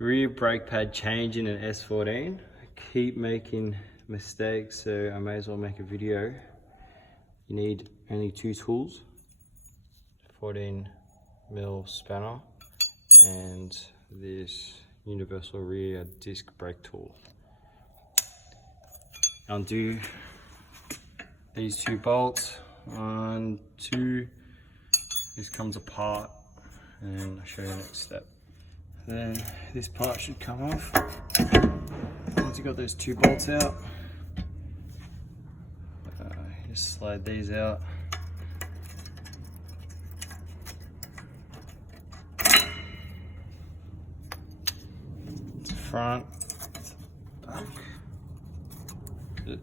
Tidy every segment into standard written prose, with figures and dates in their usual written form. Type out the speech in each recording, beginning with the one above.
Rear brake pad change in an S14. I keep making mistakes, so I may as well make a video. You need only two tools, 14mm spanner and this universal rear disc brake tool. Undo these two bolts, 1, 2, this comes apart, and I'll show you the next step. Then this part should come off. Once you got those two bolts out, just slide these out. To front, back. Good.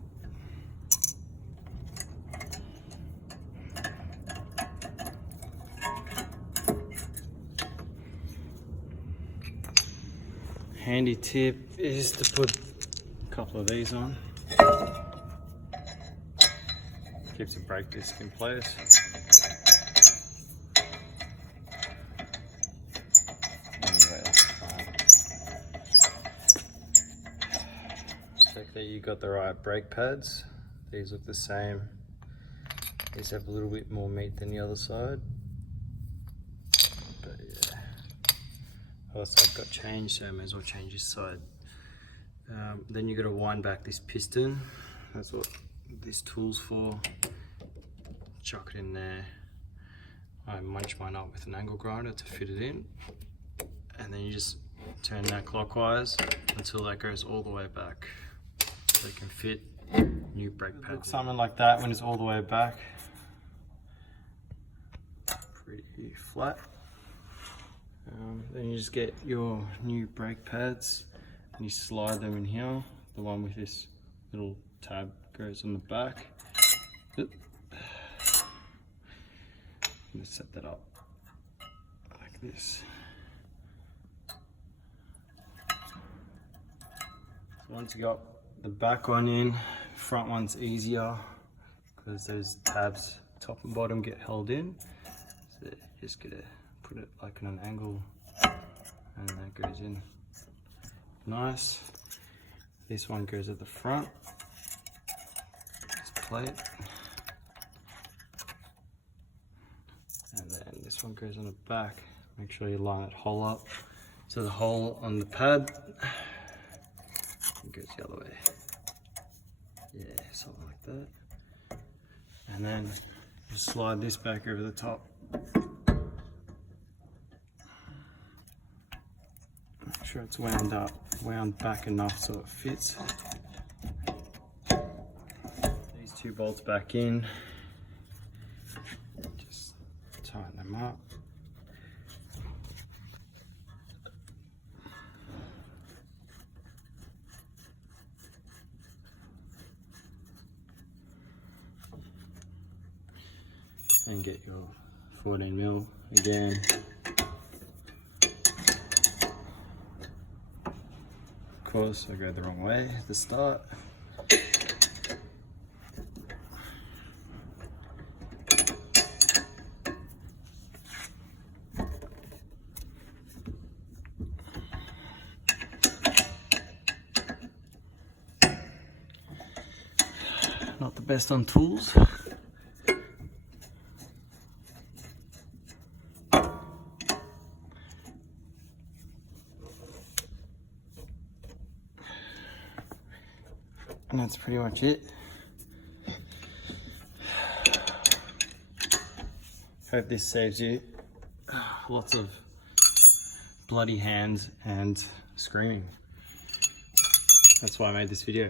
Handy tip is to put a couple of these on. Keeps the brake disc in place. Check that you got the right brake pads. These look the same. These have a little bit more meat than the other side. But yeah. Other side got changed, so I may as well change this side. Then you got to wind back this piston. That's what this tool's for. Chuck it in there. I munch mine up with an angle grinder to fit it in, and then you just turn that clockwise until that goes all the way back, so it can fit new brake pads. Something like that when it's all the way back. Pretty flat. Then you just get your new brake pads and you slide them in here. The one with this little tab goes on the back. I'm gonna set that up like this. So once you got the back one in, front one's easier because those tabs top and bottom get held in. So just gotta put it like in an angle and that goes in nice. This one goes at the front. This plate. And then this one goes on the back. Make sure you line that hole up to the hole on the pad. It goes the other way. Yeah, something like that. And then just slide this back over the top. Make sure it's wound back enough so it fits. These two bolts back in. Just tighten them up. And get your 14mm again. Of course, I go the wrong way at the start. Not the best on tools. And that's pretty much it. Hope this saves you lots of bloody hands and screaming. That's why I made this video.